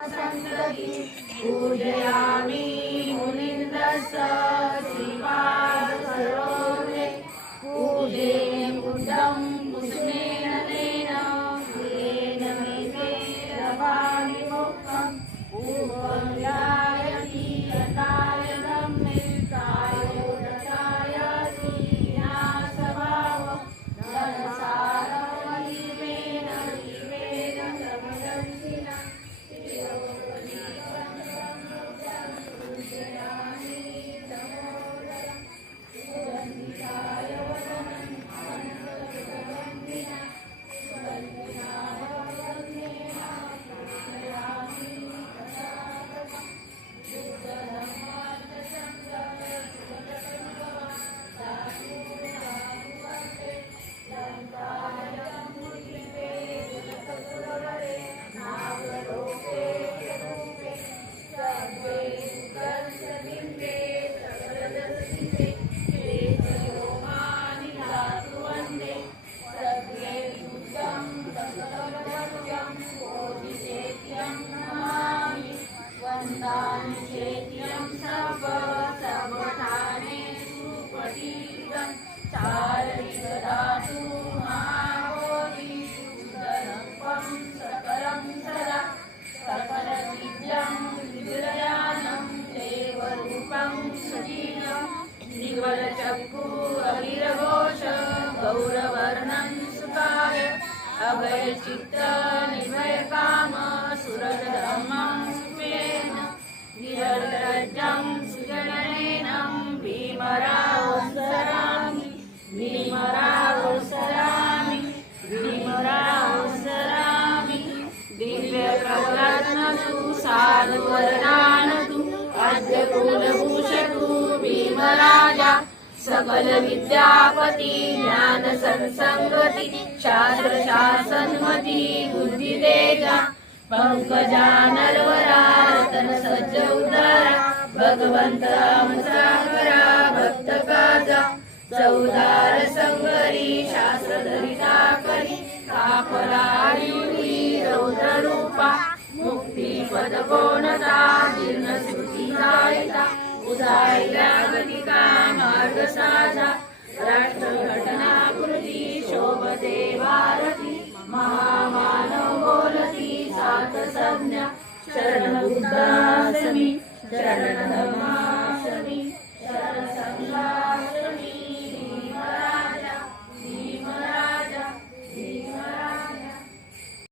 संतति पूजयामि मुनीन्द्रस्य श्रीपादसरोजे पूजे बुद्धं पुष्पेण तेन फुलेन मे रवामि मुखं पूर्वयायति यताय धम्मे कायोदचायति विनाशभाव धनसारमहिमेन दिवेन समदंसिना चैत्यं सबठाने सुपटीतं चारविदधातु महाबोधि सुदरपं सकलं सदा सकलविद्यं विद्यानं देवरूपं सजीवं निवलचक्षु अहिरघोष गौरवर्णं सुखाय अभयचित्त निर्भयकाम सुरधर्मं सुमेन विरलज्जं सुजननेनं भीमरावसरामि भीमरावसरामि भीमरावसरामि दिव्यप्रवरत्नतु साधुवरदानतु अद्य कुलभूषतु भीमराजा सकल विद्यापति ज्ञान संसंगति शास्त्र शासनमति बुद्धि तेजा पंकजानलवरा रतन सज्ज उदारा भगवंत मुसाफरा भक्त काजा चौदार संगरी शास्त्र धरिता करी कापराळी रौद्र रूपा मुक्ती पद कोणता जीर्ण सुखी जायता उदायला गतिका मार्ग साधा राष्ट्र घटना कृती शोभते भारती महामानव बोलती सात संज्ञा शरण बुद्धासमी शरण धम्मासमी